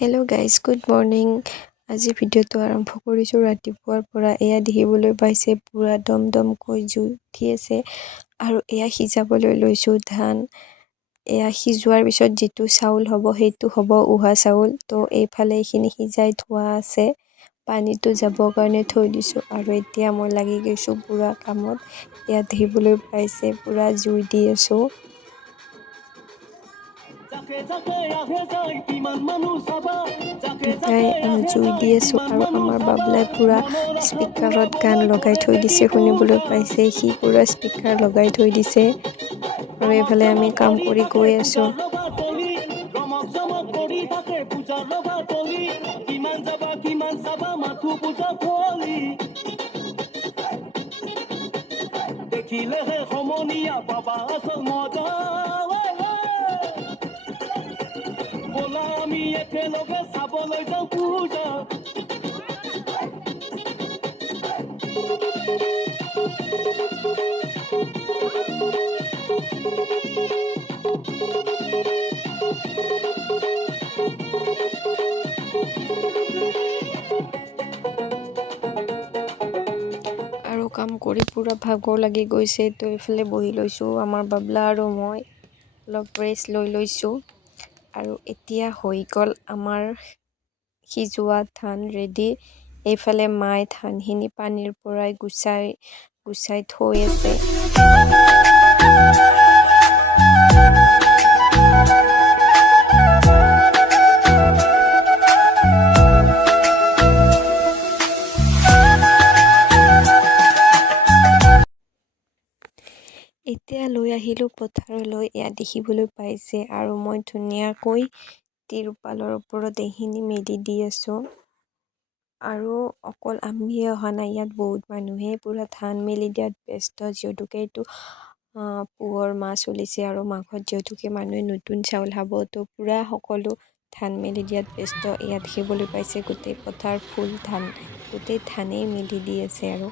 Hello' guys, good morning. আজি ভিডিঅ'টো আৰম্ভ কৰিছোঁ ৰাতিপুৱাৰ পৰা। এয়া দেখিবলৈ পাইছে পুৰা দমদমকৈ জুই উঠি আছে আৰু এয়া সিজাবলৈ লৈছোঁ ধান। এয়া সিজোৱাৰ পিছত যিটো চাউল হ'ব সেইটো হ'ব উহা চাউল। তো এইফালে এইখিনি সিজাই থোৱা আছে, পানীটো যাবৰ কাৰণে থৈ দিছোঁ আৰু এতিয়া মই লাগি গৈছোঁ পুৰা কামত। এয়া দেখিবলৈ পাইছে পুৰা জুই দি আছোঁ। জুই দি আছোঁ আৰু আমাৰ বাবলাই পুৰা স্পীকাৰত গান লগাই থৈ দিছে, শুনিবলৈ পাইছে। সি পুৰা স্পীকাৰ লগাই থৈ দিছে আৰু এইফালে আমি কাম কৰি গৈ আছোঁ। দেখিলেহে সমনীয়া বাবা আচল মজা, ব'লা আমি একেলগে চাবলৈ যাওঁ পূজা। আৰু কাম কৰি পুৰা ভাগৰ লাগি গৈছে, তো এইফালে বহি লৈছোঁ আমাৰ বাবলা আৰু মই অলপ ৰেষ্ট লৈ লৈছোঁ। আৰু এতিয়া হৈ গ'ল আমাৰ সিজোৱা ধান ৰেডি। এইফালে মায়ে ধানখিনি পানীৰ পৰাই গুচাই থৈ আছে। এতিয়া লৈ আহিলোঁ পথাৰলৈ। এয়া দেখিবলৈ পাইছে আৰু মই ধুনীয়াকৈ তিৰপালৰ ওপৰত এইখিনি মেলি দি আছোঁ। আৰু অকল আমিয়ে অহা নাই, ইয়াত বহুত মানুহে পুৰা ধান মেলি দিয়াত ব্যস্ত, যিহেতুকে এইটো পুহৰ মাহ চলিছে আৰু মাঘত যিহেতুকে মানুহে নতুন চাউল খাব, তো পুৰা সকলো ধান মেলি দিয়াত ব্যস্ত। ইয়াত দেখিবলৈ পাইছে গোটেই পথাৰ ফুল ধান, গোটেই ধানেই মেলি দি আছে আৰু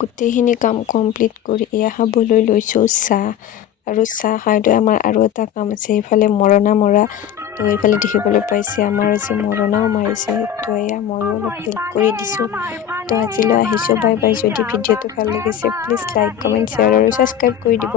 গোটেইখিনি কাম কমপ্লিট কৰি এয়া খাবলৈ লৈছোঁ চাহ। আৰু চাহ খাওঁতে আমাৰ আৰু এটা কাম আছে, এইফালে মৰণা মৰা। তো এইফালে দেখিবলৈ পাইছে আমাৰ আজি মৰণাও মাৰিছে, তো এয়া ময়ো অলপ হেল্প কৰি দিছোঁ। তো আজিলৈ আহিছোঁ, বাই বাই। যদি ভিডিঅ'টো ভাল লাগিছে প্লিজ লাইক, কমেণ্ট, শ্বেয়াৰ আৰু ছাবস্ক্ৰাইব কৰি দিব।